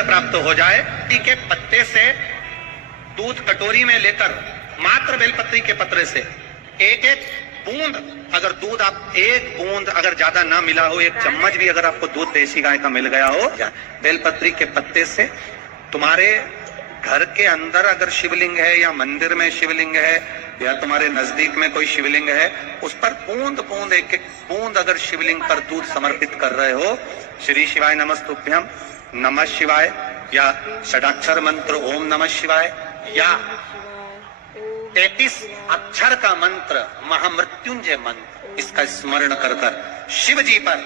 अगर प्राप्त हो जाए, के पत्ते से दूध कटोरी में लेकर मात्र बेलपत्री के पत्रे से एक एक बूंद, अगर दूध आप एक बूंद अगर ज्यादा ना मिला हो, एक चम्मच भी अगर आपको दूध देसी गाय का मिल गया हो, बेलपत्री के पत्ते से तुम्हारे घर के अंदर अगर शिवलिंग है या मंदिर में शिवलिंग है या तुम्हारे नजदीक में कोई शिवलिंग है, उस पर बूंद बूंद एक एक बूंद अगर शिवलिंग पर दूध समर्पित कर रहे हो, श्री शिवाय नमस्तुभ्यम, नमः शिवाय या षडाक्षर मंत्र ओम नमः शिवाय या 33 अक्षर का मंत्र महामृत्युंजय मंत्र, इसका स्मरण कर कर शिव जी पर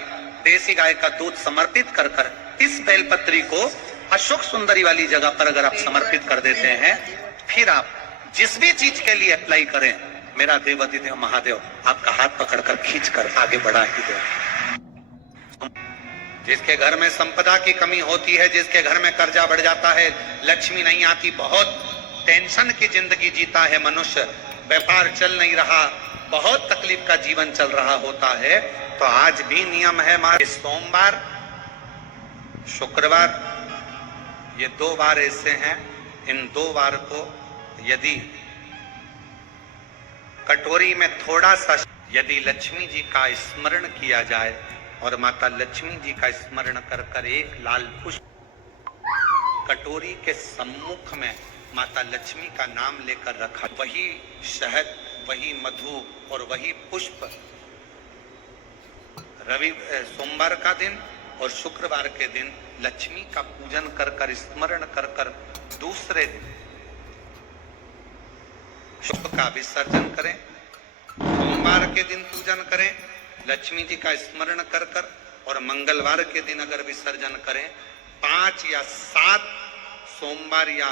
देसी गाय का दूध समर्पित कर कर इस बेलपत्री को अशोक सुंदरी वाली जगह पर अगर आप समर्पित कर देते हैं, फिर आप जिस भी चीज के लिए अप्लाई करें, मेरा देवाधिदेव महादेव आपका हाथ पकड़कर खींचकर आगे बढ़ा ही दे। जिसके घर में संपदा की कमी होती है, जिसके घर में कर्जा बढ़ जाता है, लक्ष्मी नहीं आती, बहुत टेंशन की जिंदगी जीता है मनुष्य, व्यापार चल नहीं रहा, बहुत तकलीफ का जीवन चल रहा होता है, तो आज भी नियम है हमारे, सोमवार शुक्रवार ये 2 बार ऐसे हैं, इन 2 बार को यदि कटोरी में थोड़ा सा यदि लक्ष्मी जी का स्मरण किया जाए और माता लक्ष्मी जी का स्मरण कर कर एक लाल पुष्प कटोरी के सम्मुख में माता लक्ष्मी का नाम लेकर रखा, वही शहद, वही मधु और वही पुष्प सोमवार का दिन और शुक्रवार के दिन लक्ष्मी का पूजन कर कर स्मरण कर कर दूसरे दिन शुभ का विसर्जन करें। सोमवार के दिन पूजन करें लक्ष्मी जी का स्मरण कर कर, और मंगलवार के दिन अगर विसर्जन करें, 5 या 7 सोमवार या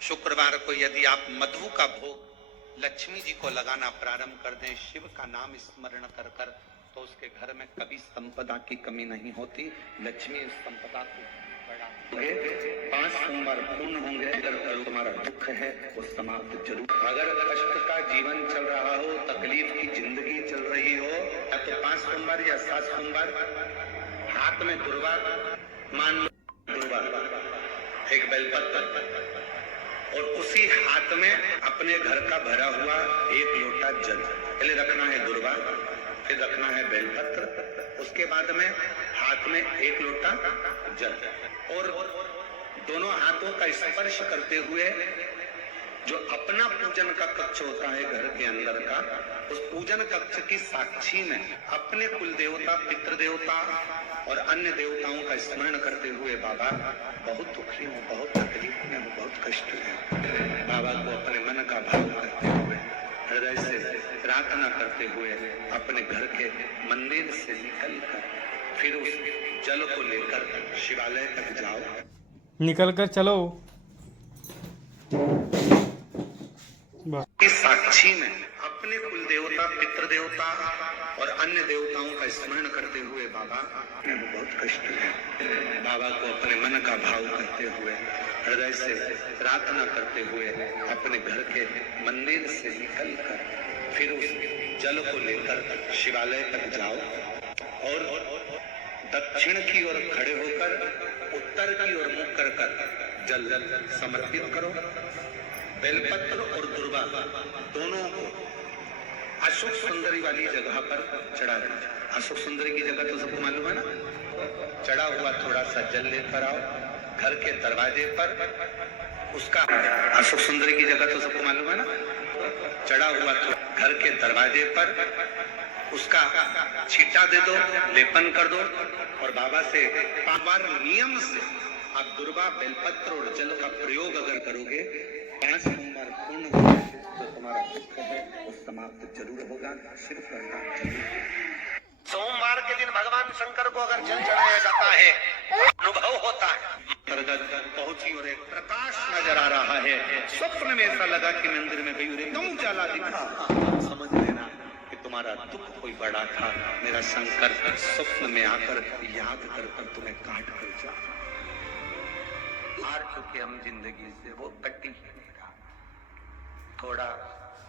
शुक्रवार को यदि आप मधु का भोग लक्ष्मी जी को लगाना प्रारंभ कर दें, शिव का नाम स्मरण कर कर, तो उसके घर में कभी संपदा की कमी नहीं होती, लक्ष्मी उस संपदा को बढ़ाती है। 5 सोमवार पूर्ण होंगे, अगर तुम्हारा दुख है वो समाप्त जरूर। अगर कष्ट का जीवन चल रहा हो, तकलीफ की जिंदगी चल रही हो, या तो 5 सोमवार या 7 सोमवार हाथ में दुर्वा, मान लो दुर्वा, एक बेलपत्र, और उसी हाथ में अपने घर का भरा हुआ 1 लोटा जल, पहले रखना है दुर्वा, फिर रखना है बेलपत्र, उसके बाद में हाथ में 1 लोटा जल, और दोनों हाथों का स्पर्श करते हुए जो अपना पूजन का कक्ष होता है घर के अंदर का, उस पूजन कक्ष की साक्षी में अपने कुल देवता, पितृ देवता और अन्य देवताओं का स्मरण करते हुए, बाबा बहुत दुखी हूँ, बहुत तकलीफ में हूँ, बहुत कष्ट है, बाबा को अपने मन का भाव करते हुए, हृदय से प्रार्थना करते हुए अपने घर के मंदिर से निकल कर फिर उस जल को लेकर शिवालय तक जाओ, निकल कर चलो। इस साक्षी में अपने कुल देवता, पितृ देवता और अन्य देवताओं का स्मरण करते हुए, बाबा बहुत कष्ट है, बाबा को अपने मन का भाव करते हुए, हृदय से प्रार्थना करते हुए अपने घर के मंदिर से निकल कर फिर उस जल को लेकर शिवालय तक जाओ, और दक्षिण की ओर खड़े होकर उत्तर की ओर मुख कर कर जल समर्पित करो। बेलपत्र और दुर्वा दोनों को अशोक सुंदरी वाली जगह पर चढ़ा दीजिए। अशोक सुंदरी की जगह तो सबको मालूम है ना, चढ़ा हुआ थोड़ा सा जल लेकर आओ, घर के दरवाजे पर उसका, अशोक सुंदरी की जगह तो सबको मालूम है ना, चढ़ा हुआ घर के दरवाजे पर उसका छींटा दे दो, लेपन कर दो, और बाबा से 5 बार नियम से आप दुर्वा, बेलपत्र और जल का प्रयोग अगर करोगे, 5 सोमवार पूर्ण होगा, तो तुम्हारा दुख है वो समाप्त जरूर होगा। सिर्फ सोमवार के दिन भगवान शंकर को अगर जल चढ़ाया जाता है, अनुभव होता है, पहुंची और एक प्रकाश नजर आ रहा है, स्वप्न में ऐसा लगा कि मंदिर में गई और एकदम उजाला दिखा, समझ लेना कि तुम्हारा दुख कोई बड़ा था, मेरा शंकर स्वप्न में आकर याद कर कर तुम्हें काट कर जा, हार चुके हम जिंदगी से, वो कटी नहीं रहा, थोड़ा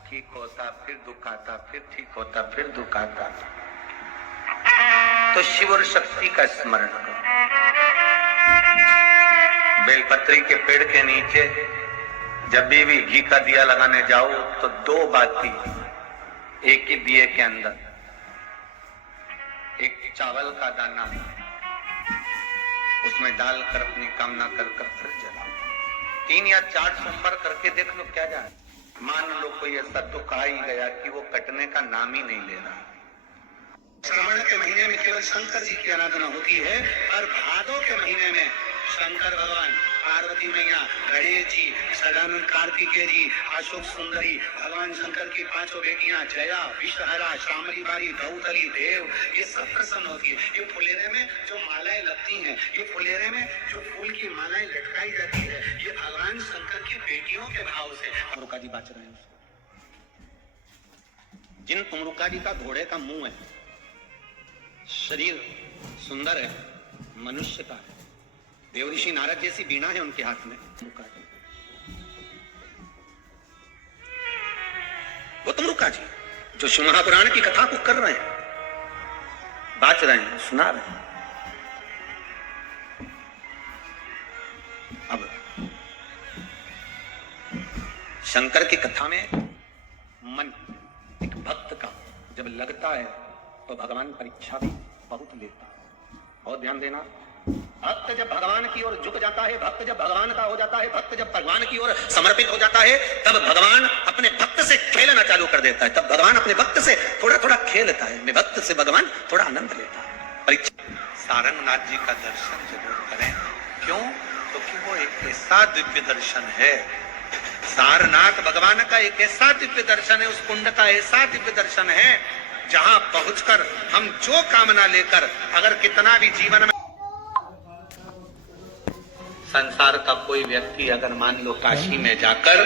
ठीक होता फिर दुख आता, फिर ठीक होता फिर दुख आता। तो शिव और शक्ति का स्मरण करो। बेलपत्री के पेड़ के नीचे जब भी घी का दिया लगाने जाओ तो 2 बाती एक ही दिए के अंदर, एक चावल का दाना उसमें डालकर अपनी कामना कर फिर जलाओ। 3 या 4 सोमवार करके देख लो क्या जाए। मान लो कोई ऐसा दुख आ ही गया कि वो कटने का नाम ही नहीं ले रहा। श्रावण के महीने में केवल शंकर जी की आराधना होती है और भादों के महीने में शंकर भगवान, पार्वती मैया, गणेश जी, सदानंद कार्तिकेय जी, अशोक सुंदरी, भगवान शंकर की 5 बेटियां जया, विषहरा, श्यामली बारी, दौतरी, देव, ये सब प्रसन्न होती है। ये फुलेरे में जो मालाएं लगती हैं, ये फुलेरे में जो फूल की मालाएं लटकाई जाती है, ये भगवान शंकर की बेटियों के भाव से तुमरुका जी बाच रहे हैं उसको। जिन तुमरुका जी का घोड़े का मुंह है, शरीर सुंदर है, मनुष्य का है, देवऋषि नारद जैसी बीणा है उनके हाथ में, वो तुमरुका जी जो शिव महापुराण की कथा को कर रहे हैं, बाच रहे हैं, सुना रहे हैं। अब शंकर की कथा में मन एक भक्त का जब लगता है तो भगवान परीक्षा भी बहुत लेता है। और ध्यान देना, भक्त जब भगवान की ओर झुक जाता है, भक्त जब भगवान का हो जाता है, भक्त जब भगवान की ओर समर्पित हो जाता है, तब भगवान अपने भक्त से खेलना चालू कर देता है। तब भगवान अपने भक्त से थोड़ा थोड़ा खेलता है, अपने भक्त से भगवान थोड़ा आनंद लेता है। परीक्षा सारंगनाथ जी का दर्शन जरूर करें। क्यों? क्योंकि वो एक ऐसा दिव्य दर्शन है, सारनाथ भगवान का एक ऐसा दिव्य दर्शन है, उस कुंड का ऐसा दिव्य दर्शन है जहां पहुंचकर हम जो कामना लेकर अगर कितना भी जीवन में संसार का कोई व्यक्ति अगर मान लो काशी में जाकर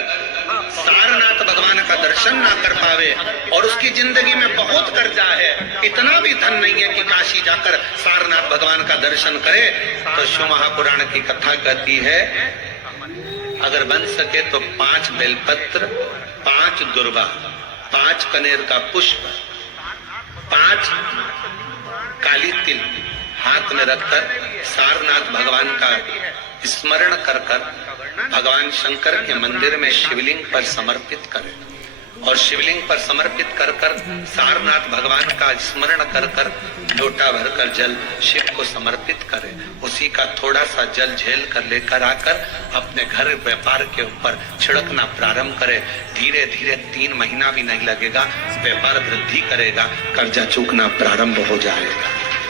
सारनाथ भगवान का दर्शन ना कर पावे और उसकी जिंदगी में बहुत कर्जा है, इतना भी धन नहीं है कि काशी जाकर सारनाथ भगवान का दर्शन करे, तो शिव महापुराण की कथा कहती है अगर बन सके तो 5 बेलपत्र, 5 दुर्वा, 5 कनेर का पुष्प, 5 काली तिल हाथ में रखकर सारनाथ भगवान का स्मरण कर भगवान शंकर के मंदिर में शिवलिंग पर समर्पित करें और शिवलिंग पर समर्पित कर सारनाथ भगवान का स्मरण कर लोटा भरकर जल शिव को समर्पित करें। उसी का थोड़ा सा जल झेल कर लेकर आकर अपने घर व्यापार के ऊपर छिड़कना प्रारंभ करें। धीरे धीरे 3 महीना भी नहीं लगेगा, व्यापार वृद्धि करेगा, कर्जा चूकना प्रारंभ हो जाएगा।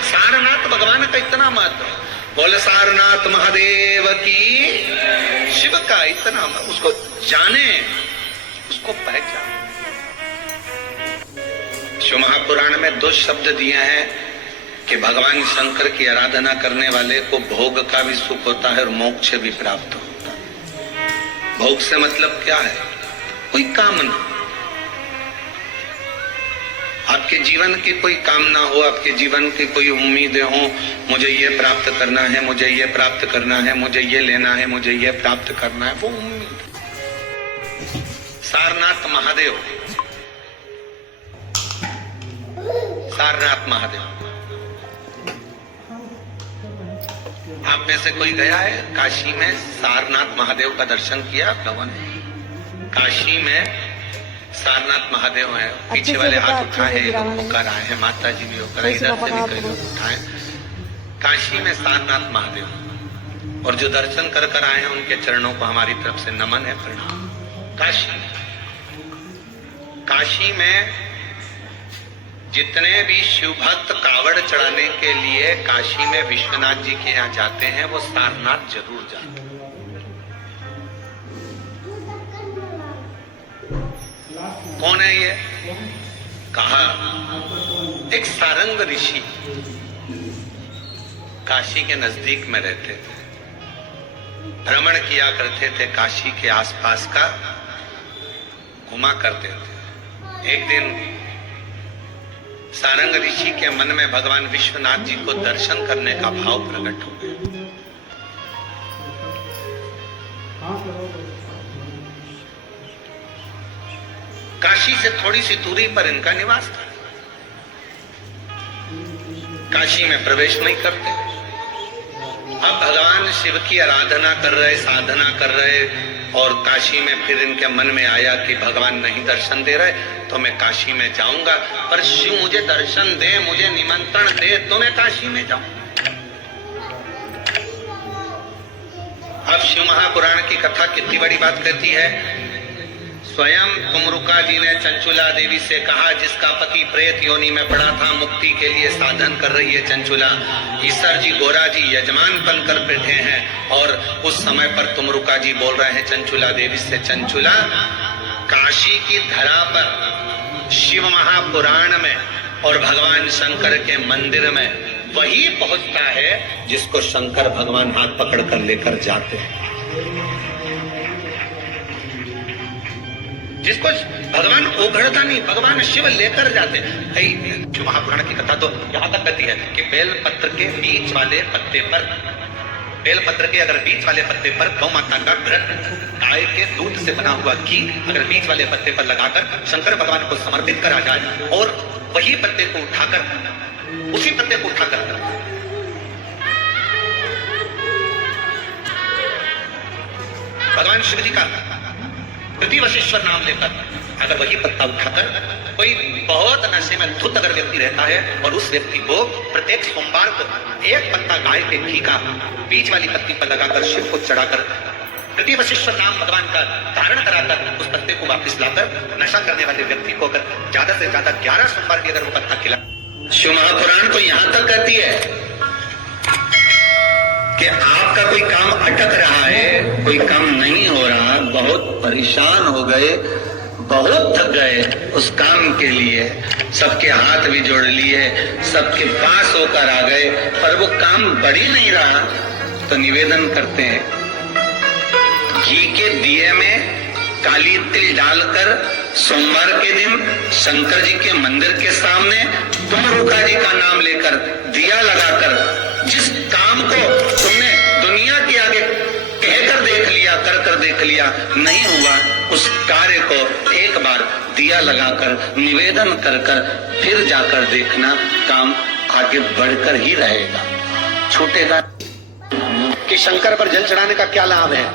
सारनाथ भगवान का इतना महत्व, बोले सारनाथ महादेव की, शिव का इतना, उसको जाने, उसको पहचाने। शिव महापुराण में 2 शब्द दिए हैं कि भगवान शंकर की आराधना करने वाले को भोग का भी सुख होता है और मोक्ष भी प्राप्त होता है। भोग से मतलब क्या है? कोई कामना, आपके जीवन की कोई कामना हो, आपके जीवन की कोई उम्मीदें हो, मुझे ये प्राप्त करना है, मुझे ये प्राप्त करना है, मुझे ये लेना है, मुझे ये प्राप्त करना है, वो उम्मीद। सारनाथ महादेव, सारनाथ महादेव, आप में से कोई गया है काशी में? सारनाथ महादेव का दर्शन किया आप लोगों ने? काशी में सारनाथ महादेव है, पीछे वाले हाथ उठाए होकर आए हैं, माता जी भी होकर, इधर से भी कई लोग उठाए। काशी में सारनाथ महादेव, और जो दर्शन कर आए हैं उनके चरणों को हमारी तरफ से नमन है, प्रणाम। काशी में जितने भी शिव भक्त कावड़ चढ़ाने के लिए काशी में विश्वनाथ जी के यहाँ जाते हैं, वो सारनाथ जरूर जाते हैं। कौन है ये? कहा एक सारंग ऋषि काशी के नजदीक में रहते थे, भ्रमण किया करते थे, काशी के आसपास का घुमा करते थे। एक दिन सारंग ऋषि के मन में भगवान विश्वनाथ जी को दर्शन करने का भाव प्रकट हो गया। काशी से थोड़ी सी दूरी पर इनका निवास था। काशी में प्रवेश नहीं करते। अब भगवान शिव की आराधना कर रहे, साधना कर रहे, और काशी में फिर इनके मन में आया कि भगवान नहीं दर्शन दे रहे तो मैं काशी में जाऊंगा, पर शिव मुझे दर्शन दे, मुझे निमंत्रण दे तो मैं काशी में जाऊं। अब शिव महापुराण की कथा कितनी बड़ी बात कहती है। स्वयं तुमरुका जी ने चंचुला देवी से कहा, जिसका पति प्रेत योनि में पड़ा था, मुक्ति के लिए साधन कर रही है चंचुला, ईश्वर जी गोरा जी यजमान बनकर बैठे हैं, और उस समय पर तुमरुका जी बोल रहे हैं चंचुला देवी से, चंचुला काशी की धरा पर शिव महापुराण में और भगवान शंकर के मंदिर में वही पहुंचता है जिसको शंकर भगवान हाथ पकड़ कर लेकर जाते हैं, जिसको भगवान उघड़ता नहीं, भगवान शिव लेकर जाते हैं। शिव महापुराण की कथा तो यहां तक कहती है कि बेल पत्र के बीच वाले पत्ते पर, बेल पत्र के अगर बीच वाले पत्ते पर गौ माता का घृत, गाय के दूध से बना हुआ घी अगर बीच वाले पत्ते पर लगाकर शंकर भगवान को समर्पित करा जाए, और वही पत्ते को उठाकर, उसी पत्ते को उठाकर भगवान शिव जी का प्रतिवशिश्वर नाम लेकर अगर वही पत्ता उठाकर कोई बहुत नशे में धुत अगर व्यक्ति रहता है और उस व्यक्ति को प्रत्येक सोमवार को एक पत्ता गाय के घी का बीच वाली पत्ती पर लगाकर शिव को चढ़ाकर प्रतिवशिश्वर नाम भगवान का धारण कराकर उस पत्ते को वापस लाकर नशा करने वाले व्यक्ति को अगर ज्यादा से ज्यादा 11 सोमवार की अगर वो पत्ता खिला। शिव महापुराण तो यहां तक कहती है कि आपका कोई काम अटक रहा है, कोई काम नहीं हो रहा, बहुत परेशान हो गए, बहुत थक गए उस काम के लिए, सबके हाथ भी जोड़ लिए, सबके पास होकर आ गए, पर वो काम बढ़ ही नहीं रहा, तो निवेदन करते हैं घी के दिए में काली तिल डालकर सोमवार के दिन शंकर जी के मंदिर के सामने तुमरुका जी का नाम लेकर दिया लगाकर जिस काम को तुमने दुनिया के आगे कहकर देख लिया, कर देख लिया, नहीं हुआ, उस कार्य को एक बार दिया लगाकर निवेदन कर फिर जाकर देखना, काम आगे बढ़कर ही रहेगा, छूटेगा। कि शंकर पर जल चढ़ाने का क्या लाभ है।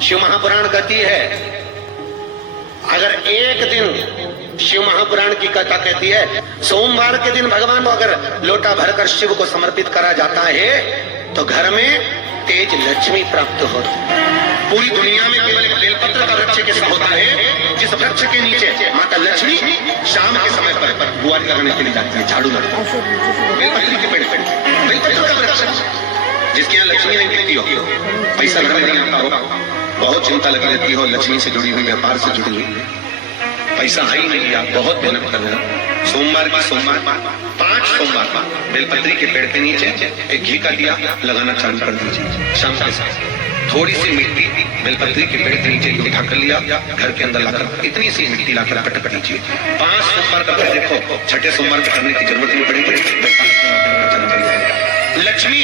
शिव महापुराण कहती है अगर एक दिन, शिव महापुराण की कथा कहती है सोमवार के दिन भगवान को अगर लोटा भरकर शिव को समर्पित करा जाता है तो घर में तेज लक्ष्मी प्राप्त होती है। पूरी दुनिया में केवल एक बेलपत्र का वृक्ष कैसा होता है जिस वृक्ष के नीचे माता लक्ष्मी शाम के समय पर बुआरी लगाने के लिए जाती है, झाड़ू लगाती है। बेलपत्र के पेड़ पर बेलपत्र का वृक्ष जिसके यहाँ लक्ष्मी नहीं दिखती हो, पैसा घर में नहीं आता हो, बहुत चिंता लगी रहती हो, लक्ष्मी से जुड़ी हुई, व्यापार से जुड़ी हुई, पैसा है ही नहीं, आप बहुत मेहनत कर रहे हो। सोमवार की सोमवार 5 सोमवार बेलपत्री के पेड़ के नीचे एक घी का दिया लगाना चालू कर दीजिए। शाम के साथ थोड़ी सी मिट्टी बेलपत्री के पेड़ के नीचे उठा कर लिया, घर के अंदर लाकर इतनी सी मिट्टी लाकर पटक दीजिए। 5 सोमवार का फिर देखो, छठे सोमवार को करने की जरूरत नहीं पड़ेगी। लक्ष्मी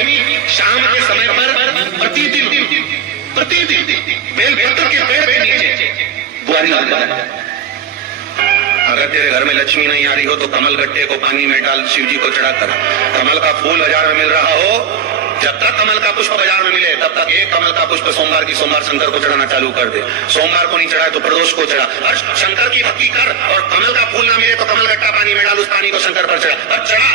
शाम के समय पर प्रतिदिन बेलपत्र के पेड़ के नीचे बुआरी लगाता है। अगर तेरे घर में लक्ष्मी नहीं आ रही हो तो कमल गट्टे को पानी में डाल शिव जी को चढ़ा कर, कमल का फूल बाजार में मिल रहा हो, जब तक कमल का पुष्प बाजार में मिले तब तक एक कमल का पुष्प सोमवार की सोमवार शंकर को चढ़ाना चालू कर दे। सोमवार को नहीं चढ़ाए तो प्रदोष को चढ़ा, और शंकर की भक्ति कर, और कमल का फूल ना मिले तो कमल गट्टा पानी में डाल, उस पानी को शंकर पर चढ़ा, और चढ़ा,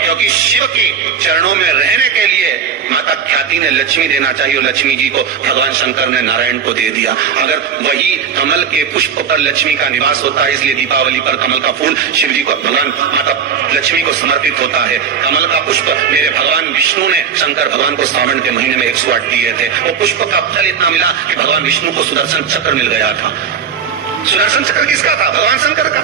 क्योंकि शिव के चरणों में रहने के लिए माता ख्याति ने लक्ष्मी देना चाहिए, और लक्ष्मी जी को भगवान शंकर ने नारायण को दे दिया। अगर वही कमल के पुष्प पर लक्ष्मी का निवास होता है, इसलिए दीपावली पर कमल का फूल शिव जी को, भगवान माता लक्ष्मी को समर्पित होता है। कमल का पुष्प मेरे भगवान विष्णु ने शंकर भगवान को सावन के महीने में 108 दिए थे। वो पुष्प का फल इतना मिला कि भगवान विष्णु को सुदर्शन चक्र मिल गया था। सुदर्शन चक्र किसका था? भगवान शंकर का।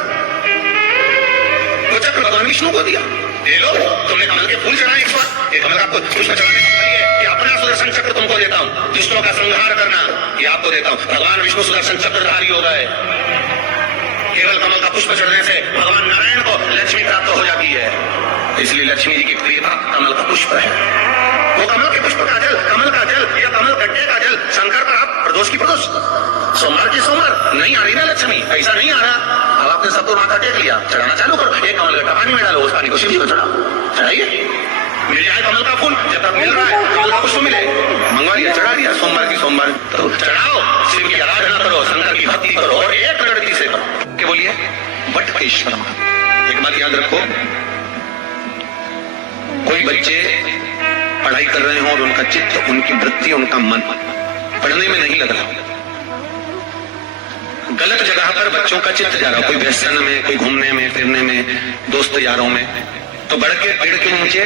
वो चक्र भगवान विष्णु को दिया। ले लो, तुमने कमल के फूल चढ़ाए 108, ये कमल का पुष्प चढ़ाने का फल है कि अपना सुदर्शन चक्र तुमको देता हूँ, दुष्टों का संहार करना ये आपको देता हूँ। भगवान विष्णु सुदर्शन चक्रधारी हो गए। केवल कमल का पुष्प चढ़ने से भगवान नारायण को लक्ष्मी प्राप्त हो जाती है, इसलिए लक्ष्मी जी की प्रियता कमल का पुष्प है। वो कमल के पुष्प का जल, कमल का जल या कमल गड्ढे का जल शंकर पर आप प्रदोष की प्रदोष, सोमवार की सोमवार नहीं आ रही ना लक्ष्मी, ऐसा नहीं आ रहा, अब आपने सबको माथा टेक लिया, चढ़ाना चालू करो, एक कमल गड्ढा पानी में डालो, उस पानी को शिव जी को चढ़ाओ, चढ़ाइए, मिल जाए कमल का फूल। जब तक मिल रहा है लाख पुष्प मिले, मंगवा लिया, चढ़ा दिया, सोमवार की सोमवार। तो चढ़ाओ, शिव की आराधना करो, शंकर की भक्ति करो और एक लड़की से करो। क्या बोलिए? बटकेश्वर महादेव। एक बात याद रखो, कोई बच्चे पढ़ाई कर रहे हो और उनका चित्त, उनकी वृत्ति, उनका मन पढ़ने में नहीं लग रहा, गलत जगह पर बच्चों का चित्त जा रहा, कोई व्यसन में, कोई घूमने में फिरने में, दोस्त यारों में, तो बड़ के पेड़ के नीचे,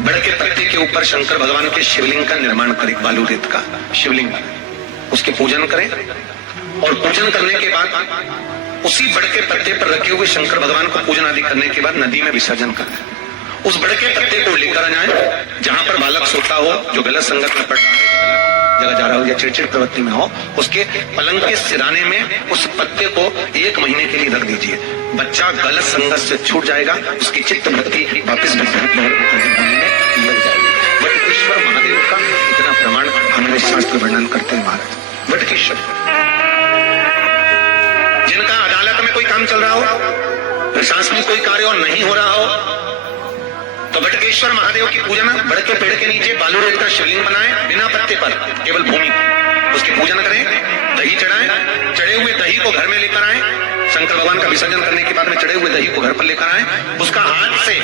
बड़ के पत्ते के ऊपर शंकर भगवान के शिवलिंग का निर्माण करें, बालू रेत का शिवलिंग, उसके पूजन करें और पूजन करने के बाद उसी बड़ के पत्ते पर रखे हुए शंकर भगवान को पूजन आदि करने के बाद नदी में विसर्जन करें। उस बड़ के पत्ते को लेकर जाए जहां पर बालक सोता हो, जो गलत संगत में पड़ रहा है, जगह जा रहा हो या चिड़चिड़ प्रवृत्ति में हो, उसके पलंग के सिराने में उस पत्ते को 1 महीने के लिए रख दीजिए। बच्चा गलत संगत से छूट जाएगा, उसकी चित्त वृत्ति वापिस लग जाएगी। बटकेश्वर महादेव का इतना प्रमाण हमारे शास्त्र वर्णन करते हैं महाराज। बटकेश्वर, जिनका अदालत में कोई काम चल रहा हो, प्रशासनिक कोई कार्य और नहीं हो रहा हो, तो बटकेश्वर महादेव की पूजन बड़ के पेड़ के नीचे बालू रेत का शिवलिंग बनाए, बिना पत्ते पर, केवल भूमि, उसकी पूजन करें, दही चढ़ाएं, चढ़े हुए दही को घर में लेकर आए, शंकर भगवान का विसर्जन करने के बाद में चढ़े हुए दही को घर पर लेकर आए, उसका हाथ से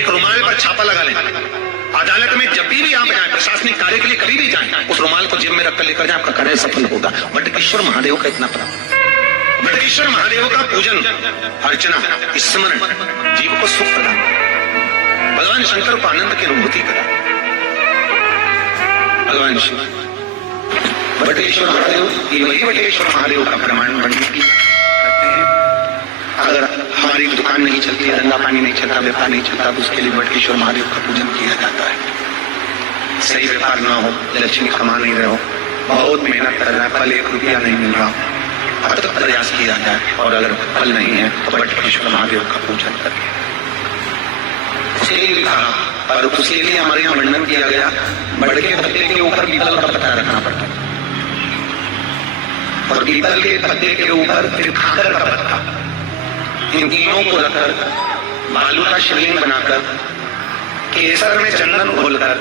एक रुमाल पर छापा लगा लें। अदालत में जब भी आप जाए, प्रशासनिक कार्य के लिए कभी भी जाए, उस रुमाल को जेब में रखकर लेकर जाए, आपका कार्य सफल होगा। बटकेश्वर महादेव का इतना प्रभाव। बटकेश्वर महादेव का पूजन, अर्चना, स्मरण जीव को सुख प्रदान, भगवान शंकर को आनंद की अनुभूति करा। भगवान शिव बटेश्वर महादेव, ये वही बटेश्वर महादेव का प्रमाण वर्णन करते हैं। अगर हमारी दुकान नहीं चलती, धंधा पानी नहीं चलता, व्यापार नहीं चलता, तो उसके लिए बटेश्वर महादेव का पूजन किया जाता है। सही व्यापार ना हो, लक्ष्मी कमा नहीं रहे हो, बहुत मेहनत कर रहा है, फल 1 रुपया नहीं मिल रहा, अथक प्रयास किया जाए और अगर फल नहीं है तो बटेश्वर महादेव का पूजन करिए। उसके लिए कहा, और उसके लिए हमारे यहाँ वर्णन किया गया, बड़ के पत्ते के ऊपर पीपल का पत्ता रखना पड़ता है और पीपल के पत्ते के ऊपर फिर खाकर का पत्ता, इन तीनों को रखकर बालू का शिवलिंग बनाकर केसर में चंदन घोलकर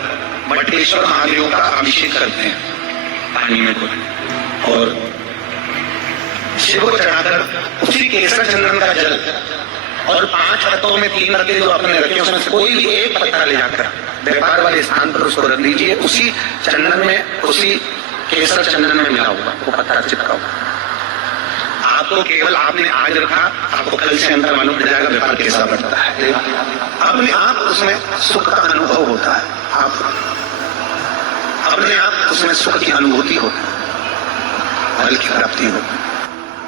बटेश्वर महादेव का अभिषेक करते हैं पानी में घोल, और शिव को चढ़ाकर उसी केसर चंदन का जल और 5 पत्तों में 3 पत्ते जो आपने रखे उसमें से कोई भी एक पत्ता ले जाकर व्यापार वाले स्थान पर उसको रख दीजिए, उसी चंदन में, उसी केसर चंदन में मिला हुआ वो पत्ता चिपका हुआ। आपको केवल आपने आज रखा, आपको कल से अंदर मालूम पड़ जाएगा व्यापार कैसा बढ़ता है, अपने आप उसमें सुख का अनुभव होता है, आप अपने आप उसमें सुख की अनुभूति होती है, फल की प्राप्ति होती है।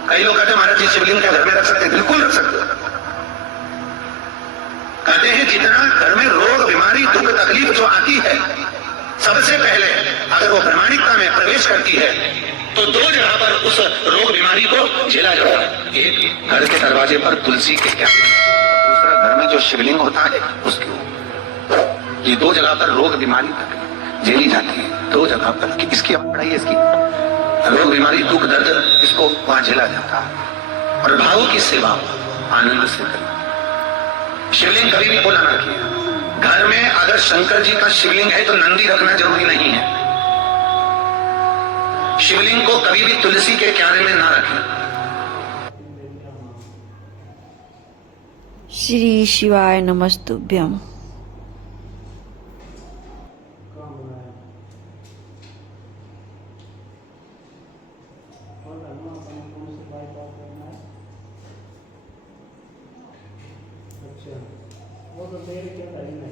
कई लोग कहते हैं महाराज जी शिवलिंग क्या घर में रख सकते हैं? बिल्कुल रख सकते हैं। कहते हैं जितना घर में रोग, बीमारी, दुख, तकलीफ जो आती है, सबसे पहले अगर वो प्रामाणिकता में प्रवेश करती है तो 2 जगह पर उस रोग बीमारी को झेला जाता है। एक घर के दरवाजे पर तुलसी के क्या, दूसरा घर में जो शिवलिंग होता है उसके ऊपर। ये 2 जगह पर रोग बीमारी तक झेली जाती है, 2 जगह पर। इसकी पढ़ाई, इसकी रोग बीमारी, दुख दर्द, इसको वहां झेला जाता है। और भावों की सेवा आनंद से करना। शिवलिंग कभी भी बोला ना किया। घर में अगर शंकर जी का शिवलिंग है तो नंदी रखना जरूरी नहीं है। शिवलिंग को कभी भी तुलसी के क्यारे में ना रखें। श्री शिवाय नमस्तुभ्यम। वो तो देर के टाइम है।